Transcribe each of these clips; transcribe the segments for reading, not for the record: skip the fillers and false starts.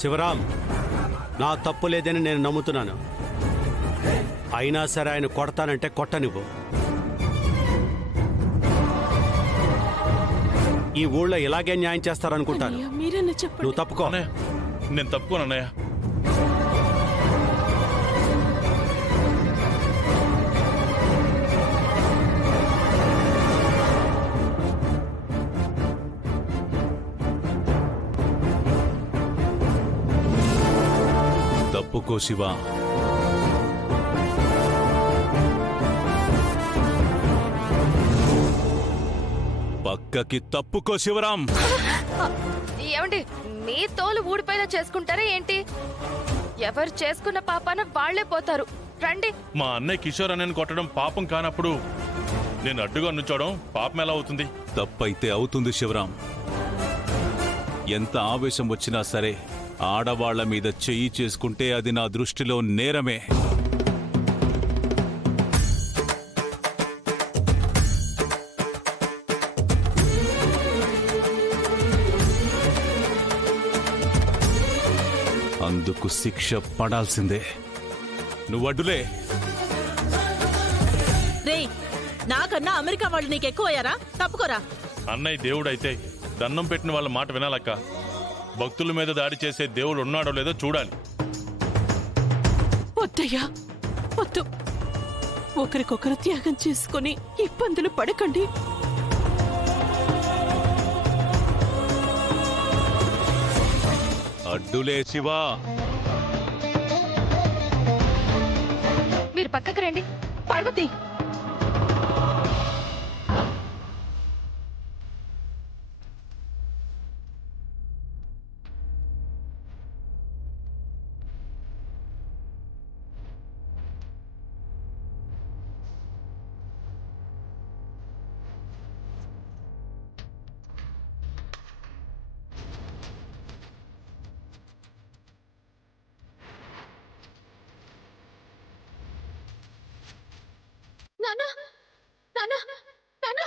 శివరాం, నా తప్పు లేదని నేను నమ్ముతున్నాను. అయినా సరే ఆయన కొడతానంటే కొట్టనివ్వు. ఈ ఊళ్ళో ఇలాగే న్యాయం చేస్తారనుకుంటాను. మీరన్నా చెప్పండి. నువ్వు తప్పుకో. నేను తప్పుకోను అన్నయ్య. తప్పుకో శివ. పక్కకి తప్పుకో శివరాం. ఏమండి, మీ తోలు ఊడిపోయేలా చేసుకుంటారా ఏంటి? ఎవరు చేసుకున్న పాపాన వాళ్లే పోతారు. రండి. మా అన్నయ్య కిషోర్ అన్నయ్యను కొట్టడం పాపం కానప్పుడు నేను అడ్డుగా నుంచోవడం పాపం ఎలా అవుతుంది? తప్పైతే అవుతుంది శివరాం. ఎంత ఆవేశం వచ్చినా సరే ఆడవాళ్ల మీద చెయ్యి చేసుకుంటే అది నా దృష్టిలో నేరమే. అందుకు శిక్ష పడాల్సిందే. నువ్వు అడ్డులే. రేయ్, నాకన్నా అమెరికా వాళ్ళు నీకెక్కువయ్యారా? తప్పుకోరా. అన్నయ్య దేవుడైతే దండం పెట్టిన వాళ్ళ మాట వినాలక్క. భక్తుల మీద దాడి చేసే దేవుడు ఉన్నాడో లేదో చూడాలి. వద్దయ్యా, వద్దు. ఒకరికొకరు త్యాగం చేసుకుని ఇబ్బందులు పడకండి. అడ్డులే శివా. మీరు పక్కకు రండి. పార్వతి, నాన్న, నాన్న, నాన్న.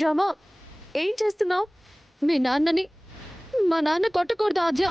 డ్రామా ఏం చేస్తున్నావు? మీ నాన్నని, మా నాన్న కొట్టకూడదు ఆద్య.